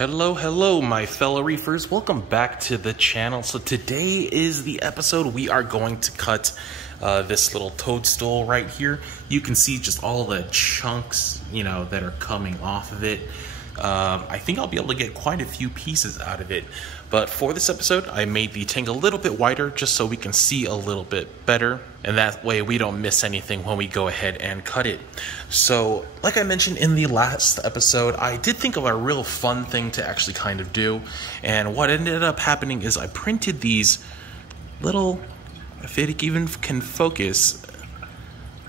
Hello, my fellow reefers. Welcome back to the channel. So today is the episode. We are going to cut this little toadstool right here. You can see just all the chunks, that are coming off of it. I think I'll be able to get quite a few pieces out of it. But for this episode, I made the tank a little bit wider just so we can see a little bit better. And that way we don't miss anything when we go ahead and cut it. So, like I mentioned in the last episode, I did think of a real fun thing to actually kind of do. And what ended up happening is I printed these little, if it even can focus,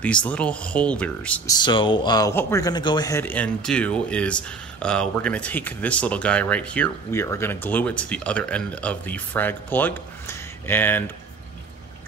these little holders. So what we're going to go ahead and do is we're going to take this little guy right here. We are going to glue it to the other end of the frag plug. And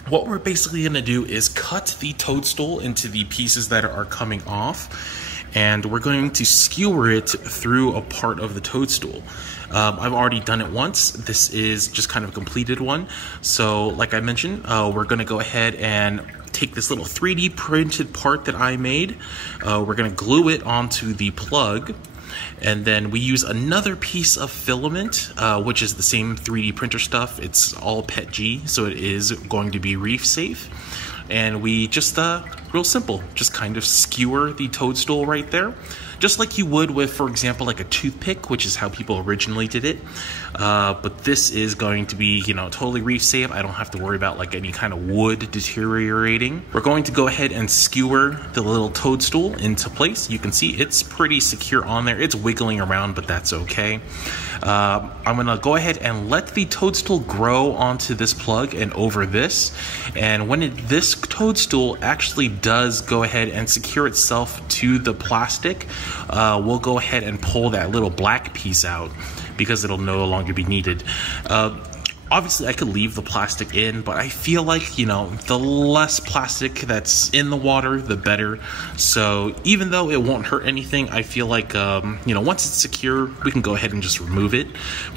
what we're basically going to do is cut the toadstool into the pieces that are coming off. And we're going to skewer it through a part of the toadstool. I've already done it once. This is just kind of a completed one. So like I mentioned, we're going to go ahead and take this little 3D printed part that I made. We're going to glue it onto the plug. And then we use another piece of filament, which is the same 3D printer stuff. It's all PETG, so it is going to be reef safe. And we just, real simple, just kind of skewer the toadstool right there. Just like you would with, for example, like a toothpick, which is how people originally did it. But this is going to be, totally reef safe. I don't have to worry about like any kind of wood deteriorating. We're going to go ahead and skewer the little toadstool into place. You can see it's pretty secure on there. It's wiggling around, but that's okay. I'm gonna go ahead and let the toadstool grow onto this plug and over this. And when this toadstool actually does go ahead and secure itself to the plastic, we'll go ahead and pull that little black piece out because it'll no longer be needed. Obviously, I could leave the plastic in, but I feel like, the less plastic that's in the water, the better. So even though it won't hurt anything, I feel like, once it's secure, we can go ahead and just remove it.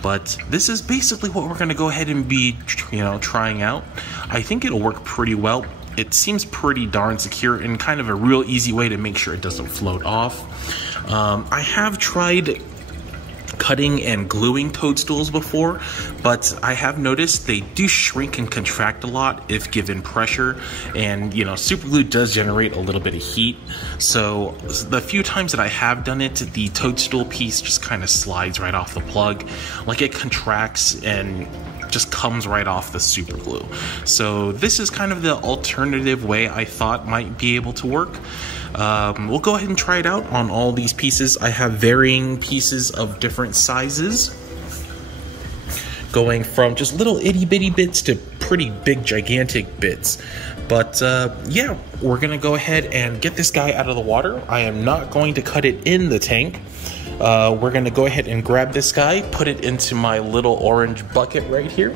But this is basically what we're going to go ahead and be, trying out. I think it'll work pretty well. It seems pretty darn secure and kind of a real easy way to make sure it doesn't float off. I have tried cutting and gluing toadstools before, but I have noticed they do shrink and contract a lot if given pressure, and super glue does generate a little bit of heat. So the few times that I have done it, the toadstool piece just kind of slides right off the plug, like it contracts and just comes right off the super glue. So this is kind of the alternative way I thought might be able to work. We'll go ahead and try it out on all these pieces. I have varying pieces of different sizes, going from just little itty bitty bits to pretty big gigantic bits. But yeah, we're gonna go ahead and get this guy out of the water. I am not going to cut it in the tank. We're gonna go ahead and grab this guy, put it into my little orange bucket right here,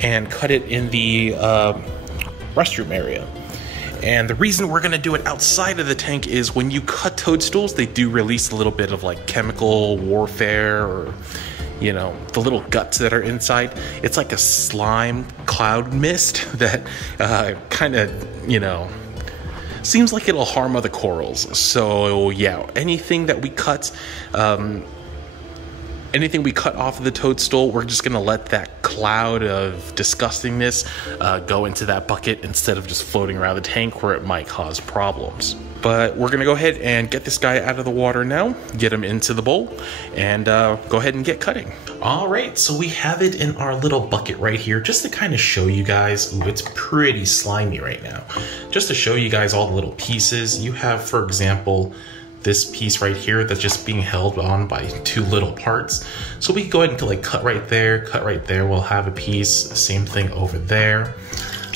and cut it in the restroom area. And the reason we're gonna do it outside of the tank is when you cut toadstools, they do release a little bit of like chemical warfare, or the little guts that are inside. It's like a slime cloud mist that kind of, seems like it'll harm other corals. So yeah, anything we cut off of the toadstool, we're just gonna let that cloud of disgustingness go into that bucket instead of just floating around the tank where it might cause problems. But we're gonna go ahead and get this guy out of the water now, get him into the bowl, and go ahead and get cutting. All right, so we have it in our little bucket right here, just to kind of show you guys. Ooh, it's pretty slimy right now. Just to show you guys all the little pieces. You have, for example, this piece right here that's just being held on by two little parts. So we can go ahead and cut right there, we'll have a piece. Same thing over there.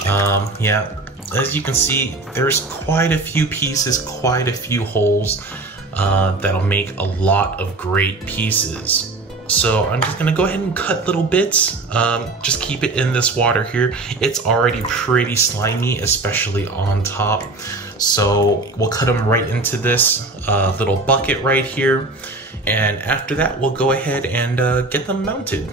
Yeah, as you can see, there's quite a few pieces, quite a few holes that'll make a lot of great pieces. So I'm just gonna go ahead and cut little bits, just keep it in this water here. It's already pretty slimy, especially on top. So we'll cut them right into this little bucket right here. And after that, we'll go ahead and get them mounted.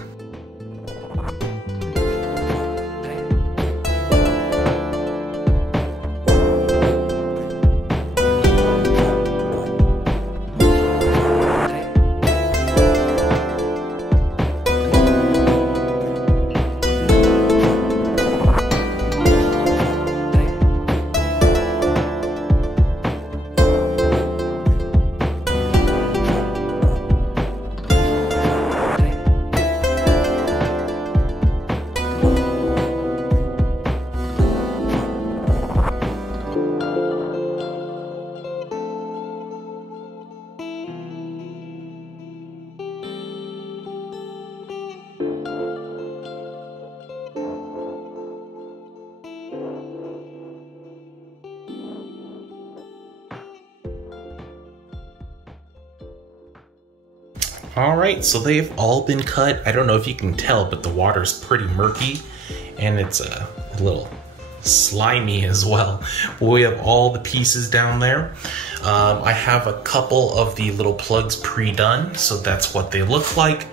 All right, so they've all been cut. I don't know if you can tell, but the water's pretty murky and it's a little slimy as well. We have all the pieces down there. I have a couple of the little plugs pre-done, so that's what they look like.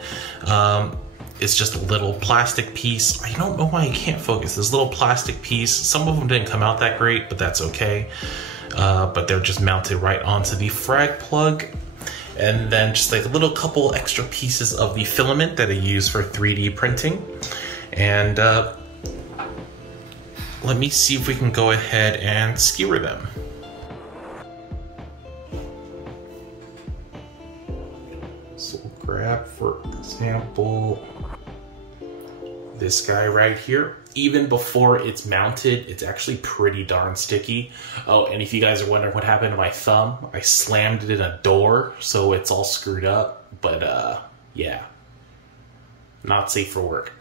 It's just a little plastic piece. I don't know why I can't focus. This little plastic piece, some of them didn't come out that great, but that's okay. But they're just mounted right onto the frag plug. And then just like a little couple extra pieces of the filament that I use for 3D printing. And let me see if we can go ahead and skewer them. So we'll grab, for example, this guy right here. Even before it's mounted, it's actually pretty darn sticky. Oh, and if you guys are wondering what happened to my thumb, I slammed it in a door, so it's all screwed up. But yeah, not safe for work.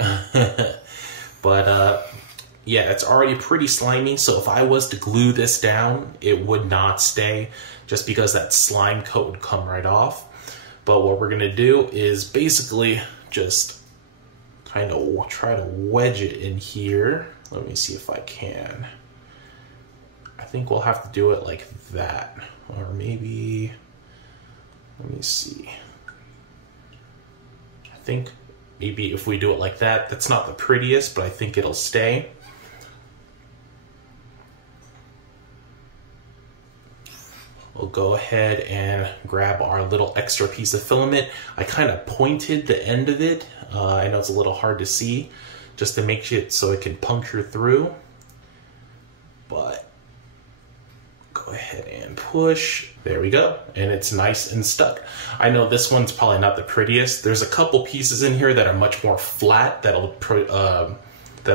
But yeah, it's already pretty slimy, so if I was to glue this down, it would not stay, just because that slime coat would come right off. But what we're gonna do is basically just kind of try to wedge it in here. Let me see if I can. I think we'll have to do it like that. Or maybe, let me see. I think maybe if we do it like that, that's not the prettiest, but I think it'll stay. We'll go ahead and grab our little extra piece of filament. I kind of pointed the end of it. I know it's a little hard to see, just to make it so it can puncture through. But go ahead and push. There we go. And it's nice and stuck. I know this one's probably not the prettiest. There's a couple pieces in here that are much more flat that'll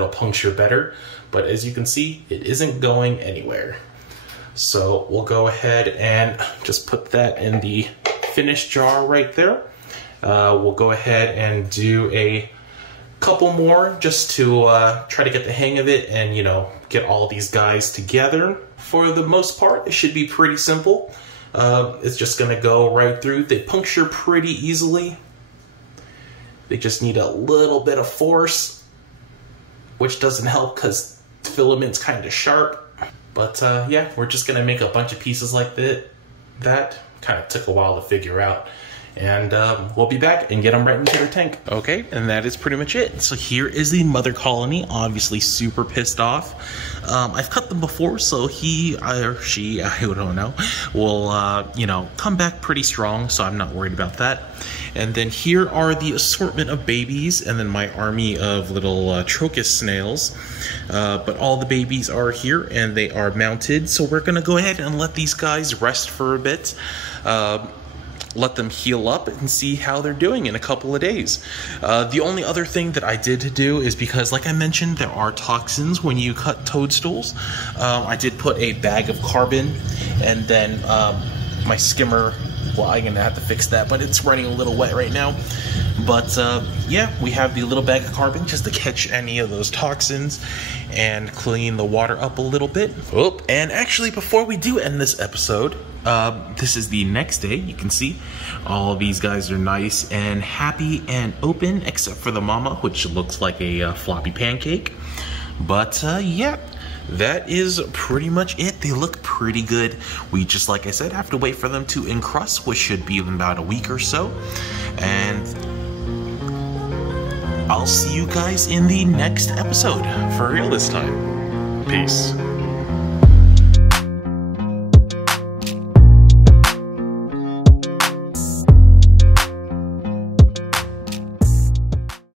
puncture better. But as you can see, it isn't going anywhere. So we'll go ahead and just put that in the finished jar right there. We'll go ahead and do a couple more just to try to get the hang of it and, you know, get all these guys together. For the most part, it should be pretty simple. It's just gonna go right through. They puncture pretty easily. They just need a little bit of force, which doesn't help because the filament's kind of sharp. But yeah, we're just gonna make a bunch of pieces like that. Kind of took a while to figure out. And we'll be back and get them right into their tank. Okay, and that is pretty much it. So here is the mother colony, obviously super pissed off. I've cut them before, so he or she, I don't know, will, you know, come back pretty strong, so I'm not worried about that. And then here are the assortment of babies, and then my army of little Trocus snails. But all the babies are here, and they are mounted, so we're gonna go ahead and let these guys rest for a bit. Let them heal up and see how they're doing in a couple of days. The only other thing that I did do is because, like I mentioned, there are toxins when you cut toadstools. I did put a bag of carbon, and then my skimmer, well, I'm gonna have to fix that, but it's running a little wet right now. But yeah, we have the little bag of carbon just to catch any of those toxins and clean the water up a little bit. Oh, and actually, before we do end this episode, this is the next day. You can see all of these guys are nice and happy and open, except for the mama, which looks like a floppy pancake. But yeah, that is pretty much it. They look pretty good. We just, like I said, have to wait for them to encrust, which should be in about a week or so. And I'll see you guys in the next episode. For real this time. Peace.